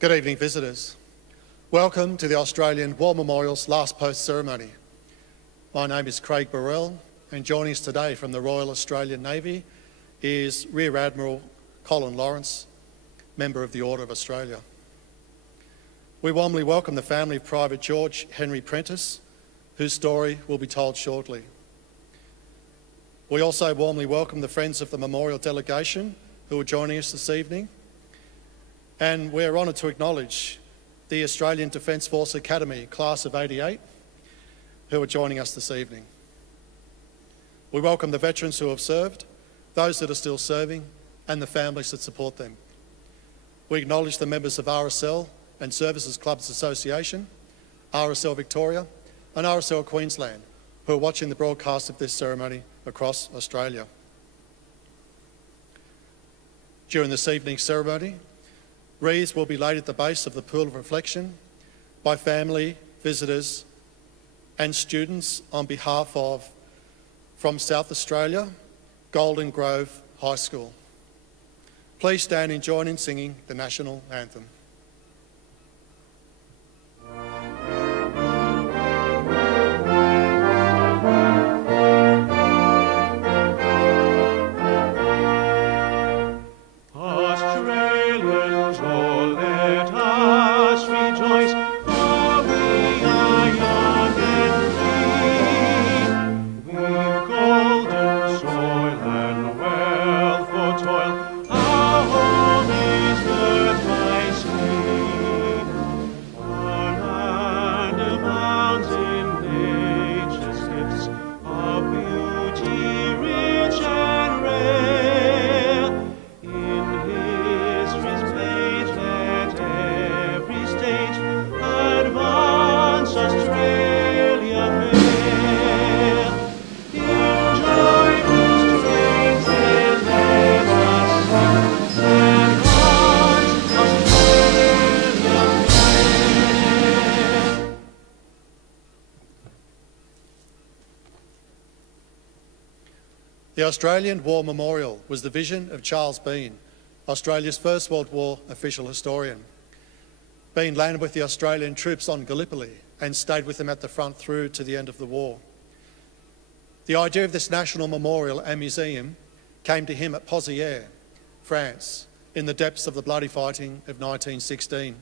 Good evening, visitors. Welcome to the Australian War Memorial's last post ceremony. My name is Craig Burrell, and joining us today from the Royal Australian Navy is Rear Admiral Colin Lawrence, member of the Order of Australia. We warmly welcome the family of Private George Henry Prentice, whose story will be told shortly. We also warmly welcome the friends of the memorial delegation who are joining us this evening, and we're honoured to acknowledge the Australian Defence Force Academy Class of '88 who are joining us this evening. We welcome the veterans who have served, those that are still serving, and the families that support them. We acknowledge the members of RSL and Services Clubs Association, RSL Victoria and RSL Queensland who are watching the broadcast of this ceremony across Australia. During this evening's ceremony, wreaths will be laid at the base of the Pool of Reflection by family, visitors and students on behalf of, from South Australia, Golden Grove High School. Please stand and join in singing the National Anthem. The Australian War Memorial was the vision of Charles Bean, Australia's First World War official historian. Bean landed with the Australian troops on Gallipoli and stayed with them at the front through to the end of the war. The idea of this national memorial and museum came to him at Pozières, France, in the depths of the bloody fighting of 1916.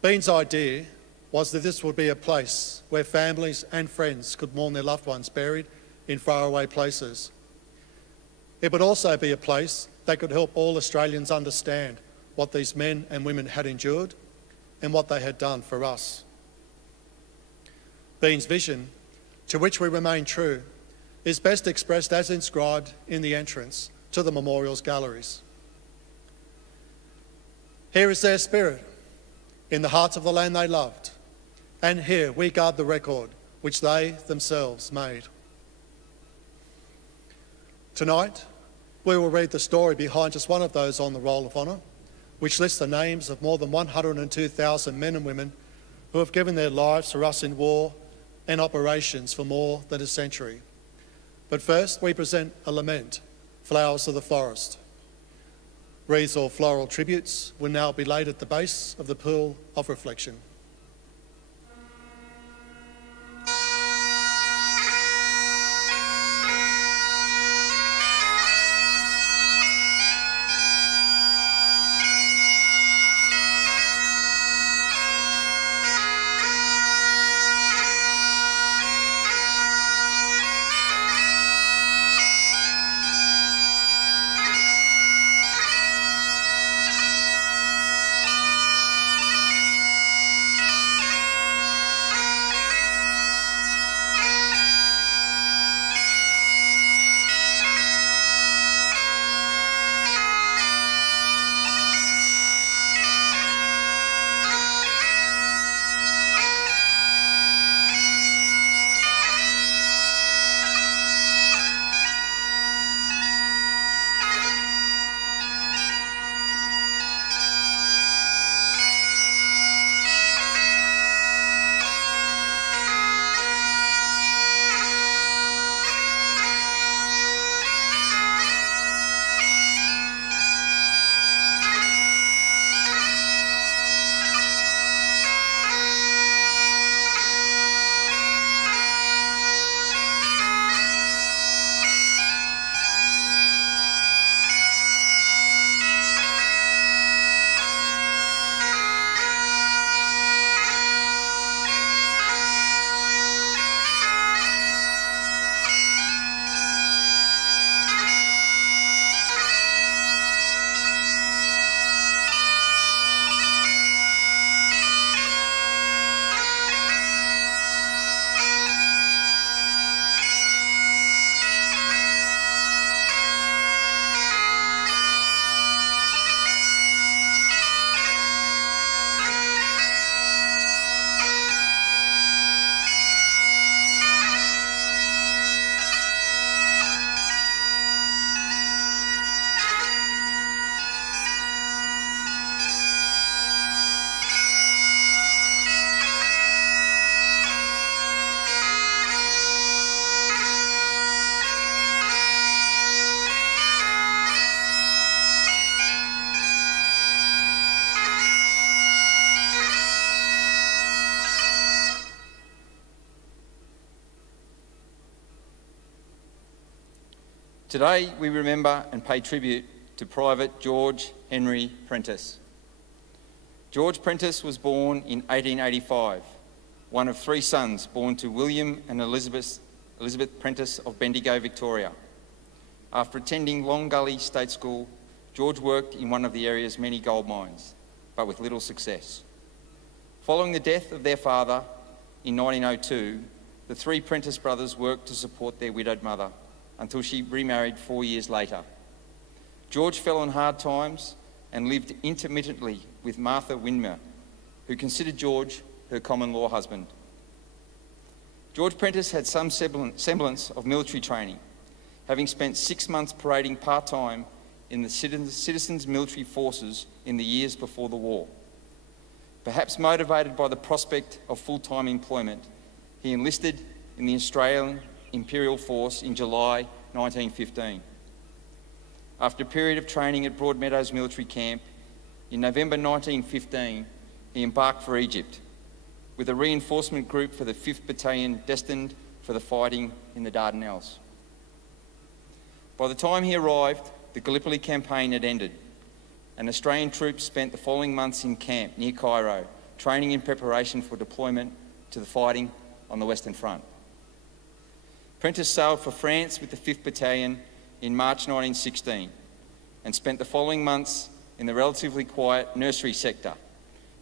Bean's idea was that this would be a place where families and friends could mourn their loved ones buried in faraway places. It would also be a place that could help all Australians understand what these men and women had endured and what they had done for us. Bean's vision, to which we remain true, is best expressed as inscribed in the entrance to the memorial's galleries. Here is their spirit, in the hearts of the land they loved, and here we guard the record which they themselves made. Tonight, we will read the story behind just one of those on the Roll of Honour, which lists the names of more than 102,000 men and women who have given their lives for us in war and operations for more than a century. But first, we present a lament, Flowers of the Forest. Wreaths or floral tributes will now be laid at the base of the Pool of Reflection. Today we remember and pay tribute to Private George Henry Prentice. George Prentice was born in 1885, one of three sons born to William and Elizabeth Prentice of Bendigo, Victoria. After attending Long Gully State School, George worked in one of the area's many gold mines, but with little success. Following the death of their father in 1902, the three Prentice brothers worked to support their widowed mother until she remarried 4 years later. George fell on hard times and lived intermittently with Martha Winmer, who considered George her common law husband. George Prentice had some semblance of military training, having spent 6 months parading part-time in the citizens' military forces in the years before the war. Perhaps motivated by the prospect of full-time employment, he enlisted in the Australian Imperial Force in July 1915. After a period of training at Broadmeadows Military Camp, in November 1915, he embarked for Egypt with a reinforcement group for the 5th Battalion destined for the fighting in the Dardanelles. By the time he arrived, the Gallipoli campaign had ended, and Australian troops spent the following months in camp near Cairo, training in preparation for deployment to the fighting on the Western Front. Prentice sailed for France with the 5th Battalion in March 1916 and spent the following months in the relatively quiet nursery sector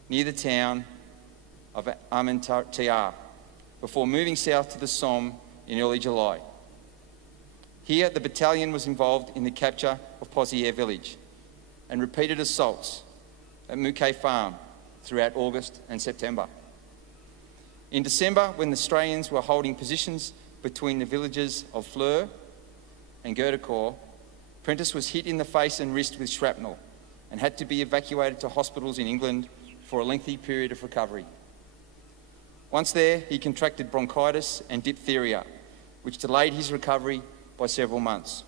near the town of Armentières before moving south to the Somme in early July. Here, the battalion was involved in the capture of Pozières village and repeated assaults at Mouquet Farm throughout August and September. In December, when the Australians were holding positions between the villages of Fleur and Gerdecourt, Prentice was hit in the face and wrist with shrapnel and had to be evacuated to hospitals in England for a lengthy period of recovery. Once there, he contracted bronchitis and diphtheria, which delayed his recovery by several months.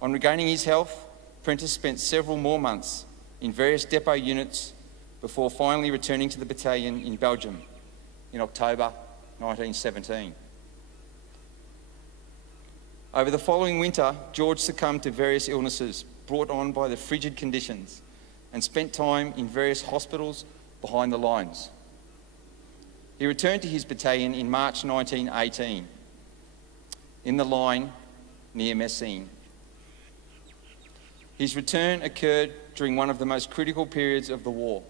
On regaining his health, Prentice spent several more months in various depot units before finally returning to the battalion in Belgium in October 1917. Over the following winter, George succumbed to various illnesses brought on by the frigid conditions and spent time in various hospitals behind the lines. He returned to his battalion in March 1918 in the line near Messines. His return occurred during one of the most critical periods of the war.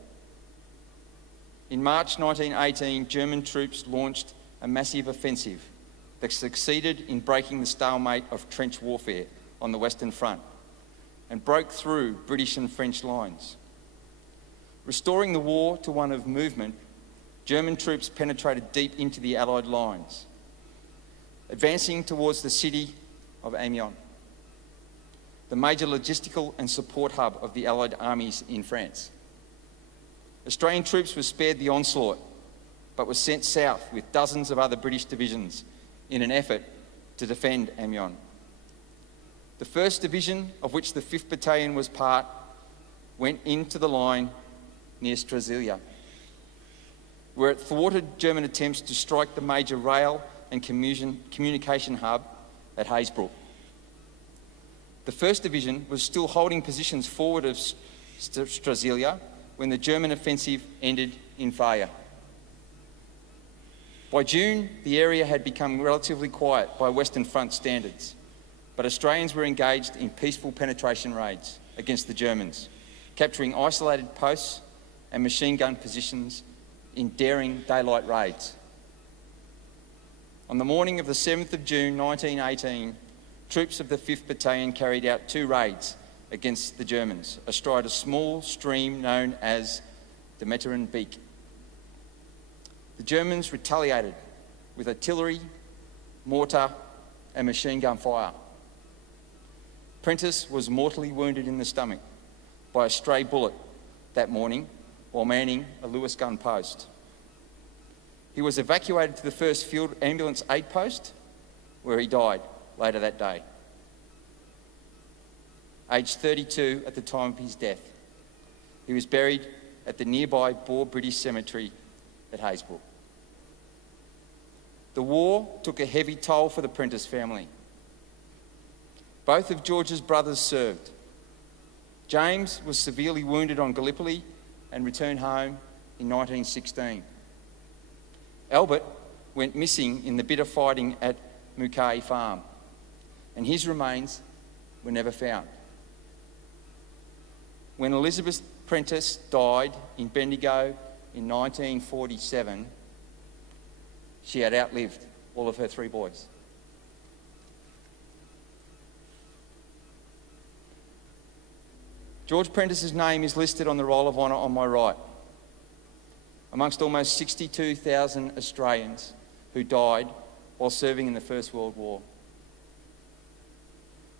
In March 1918, German troops launched a massive offensive that succeeded in breaking the stalemate of trench warfare on the Western Front and broke through British and French lines. Restoring the war to one of movement, German troops penetrated deep into the Allied lines, advancing towards the city of Amiens, the major logistical and support hub of the Allied armies in France. Australian troops were spared the onslaught, but were sent south with dozens of other British divisions in an effort to defend Amiens. The 1st Division, of which the 5th Battalion was part, went into the line near Strzelecka, where it thwarted German attempts to strike the major rail and communication hub at Hazebrouck. The 1st Division was still holding positions forward of Strzelecka when the German offensive ended in failure. By June, the area had become relatively quiet by Western Front standards, but Australians were engaged in peaceful penetration raids against the Germans, capturing isolated posts and machine gun positions in daring daylight raids. On the morning of the 7th of June 1918, troops of the 5th Battalion carried out 2 raids against the Germans astride a small stream known as the Metterenbeek. The Germans retaliated with artillery, mortar and machine gun fire. Prentice was mortally wounded in the stomach by a stray bullet that morning while manning a Lewis gun post. He was evacuated to the 1st Field Ambulance Aid Post, where he died later that day, aged 32 at the time of his death. He was buried at the nearby Boer British Cemetery at Hazebrouck. The war took a heavy toll for the Prentice family. Both of George's brothers served. James was severely wounded on Gallipoli and returned home in 1916. Albert went missing in the bitter fighting at Mukai Farm, and his remains were never found. When Elizabeth Prentice died in Bendigo in 1947, she had outlived all of her 3 boys. George Prentice's name is listed on the Roll of Honour on my right, amongst almost 62,000 Australians who died while serving in the First World War.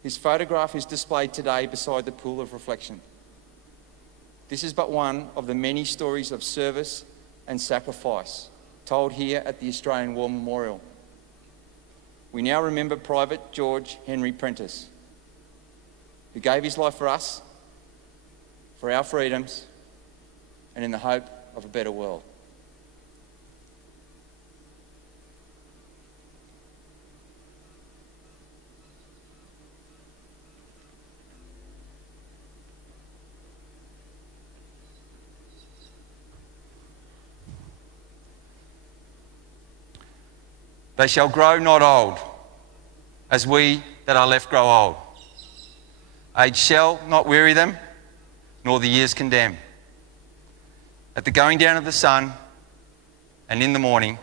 His photograph is displayed today beside the pool of reflection. This is but one of the many stories of service and sacrifice told here at the Australian War Memorial. We now remember Private George Henry Prentice, who gave his life for us, for our freedoms, and in the hope of a better world. They shall grow not old, as we that are left grow old. Age shall not weary them, nor the years condemn. At the going down of the sun and in the morning,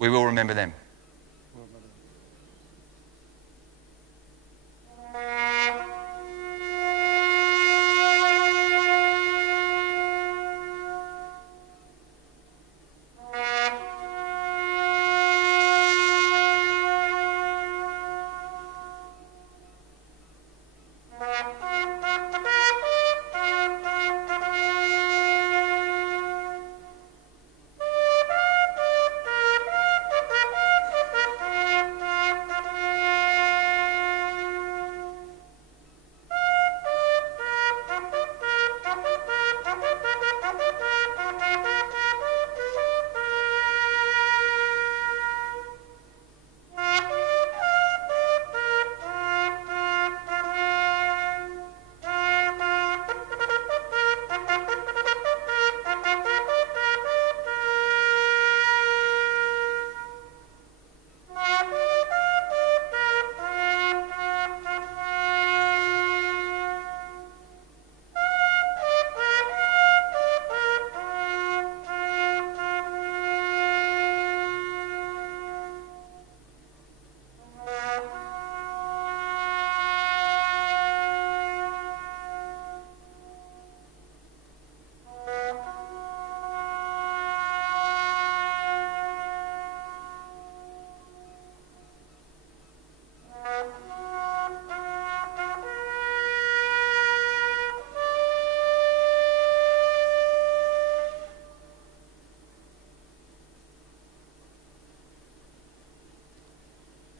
we will remember them.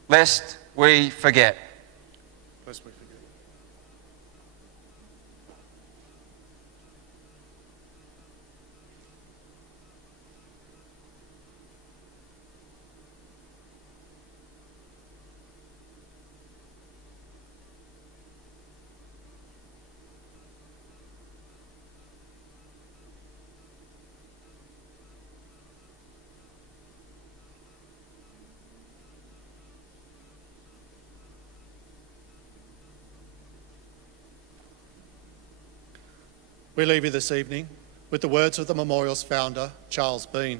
Lest we forget. Lest we forget. We leave you this evening with the words of the memorial's founder, Charles Bean.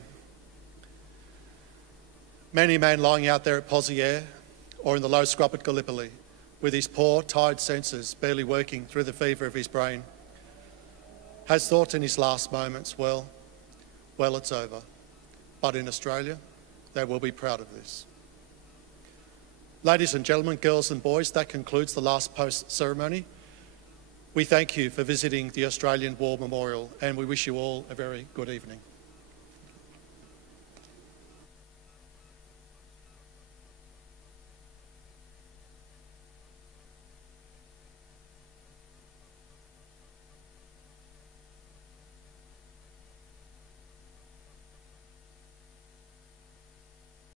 Many a man lying out there at Poziere or in the low scrub at Gallipoli, with his poor, tired senses barely working through the fever of his brain, has thought in his last moments, well, it's over. But in Australia, they will be proud of this. Ladies and gentlemen, girls and boys, that concludes the last post ceremony. We thank you for visiting the Australian War Memorial, and we wish you all a very good evening.